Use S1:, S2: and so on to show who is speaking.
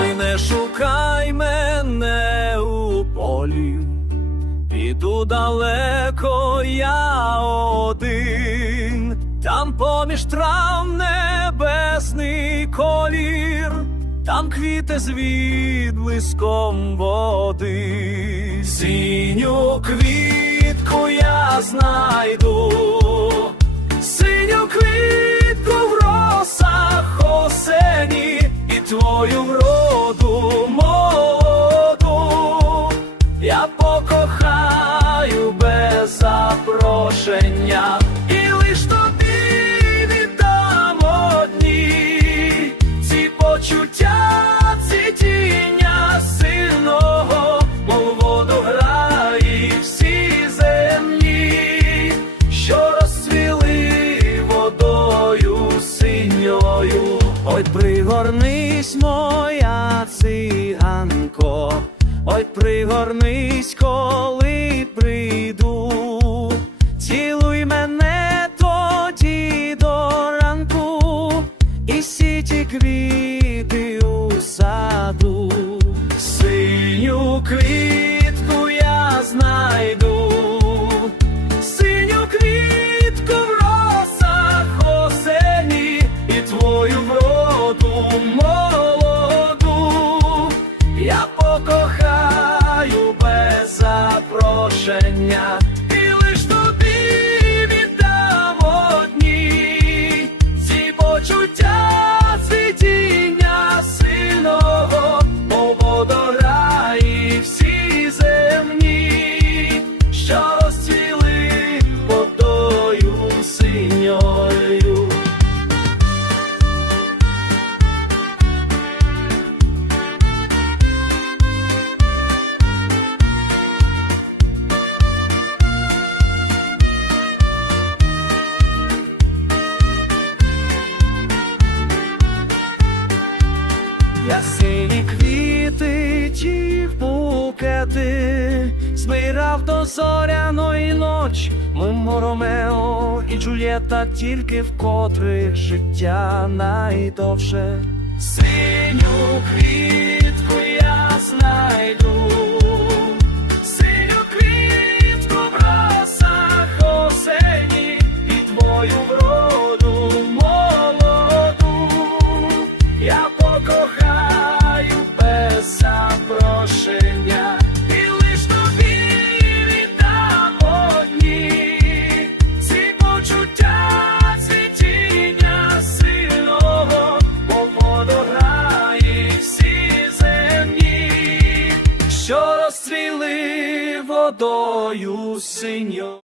S1: Ой, не шукай мене у полі. Піду далеко я один, там поміж трав небесний колір, там квіти з відблиском води, синю квітку я знайду, синю квітку Ой, пригорнись, моя циганко, ой, пригорнись, коли прийду, цілуй мене тоді до ранку, і сіті квіти у саду, синю квітку я покохаю без запрошення квіти, ті букети збирав до зоряної ночі, Ми Ромео і Джульєта тільки в котрих життя найдовше. Синю квітку я знайду, засвіли водою синьо.